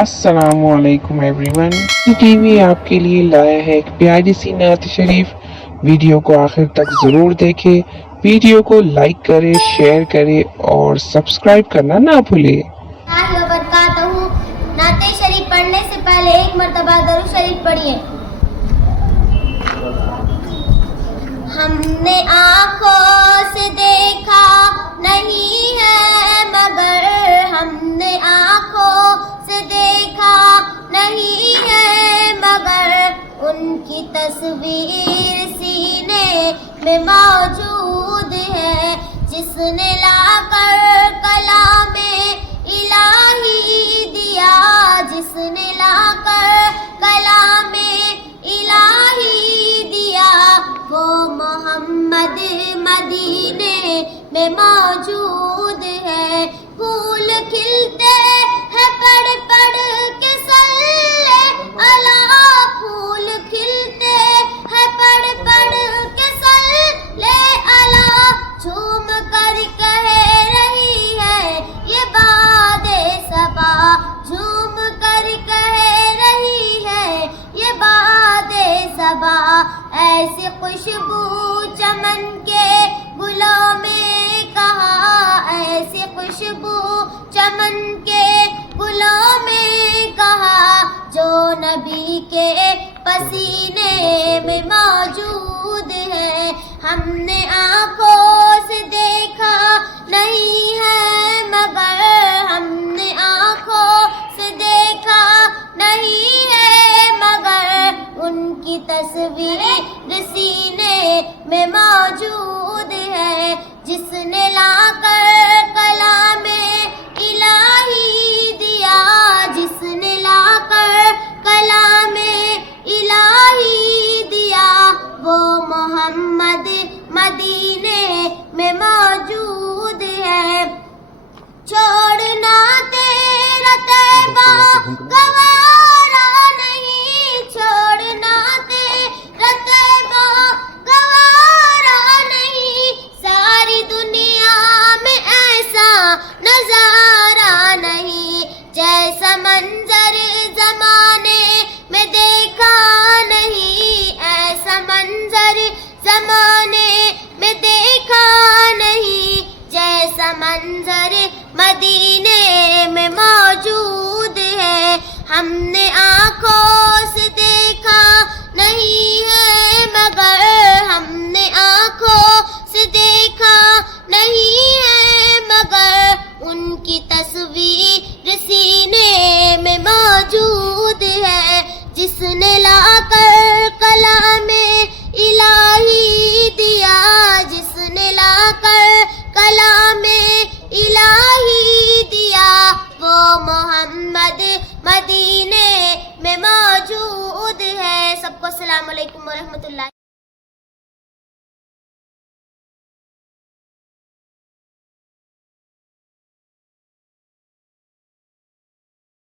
अस्सलामु अलैकुम everyone. TV आपके लिए लाया है एक प्यारी सी नात शरीफ। वीडियो को आखिर तक जरूर देखें। वीडियो को लाइक करें, शेयर करें और सब्सक्राइब करना ना भूलें। नाते शरीफ पढ़ने से पहले एक मर्तबा दरूद शरीफ पढ़िए। हमने आँखों से देखा नहीं है मगर, हमने आँखों से देखा नहीं है मगर, उनकी तस्वीर सीने में मौजूद है। जिसने लाकर कलामे इलाही दिया, जिसने लाकर कलामे इलाही दिया, वो मोहम्मद मदीने में मौजूद है। फूल खिलते हैं पढ़ पढ़ के सल्ले अला, फूल खिलते हैं पढ़ पढ़ के सल्ले अला, झूम कर कह रही है ये बादे सबा, झूम कर कह रही है ये बादे सबा। ऐसी खुशबू चमन के गुलों में कहा, ऐसी खुशबू चमन के गुलों में कहा, जो नबी के पसीने में मौजूद है। हमने आँखों से देखा नहीं है मगर, हमने आँखों से देखा नहीं है मगर, उनकी तस्वीर सीने में मौजूद है। जिसने लाकर कलामे इलाही दिया, जिसने लाकर कलामे इलाही दिया, वो मोहम्मद मदीने में मौजूद है। छोड़ना तेरा तैबा गवारा नहीं, छोड़ना तेरा तैबा गवारा नहीं, सारी दुनिया में ऐसा नजारा नहीं, जैसा मंजर जमाने में देखा नहीं, ऐसा मंजर जमाने में देखा नहीं, जैसा मंजर मदीने में मौजूद है। हमने आँखों से देखा नहीं है मगर, हमने आँखों से देखा नहीं है मगर, उनकी तस्वीर सीने में मौजूद है। जिसने लाकर कलामे इलाही दिया, जिसने लाकर कलामे इलाही दिया, वो मोहम्मद मदीने में मौजूद है। सबको अस्सलाम वालेकुम व रहमतुल्लाह।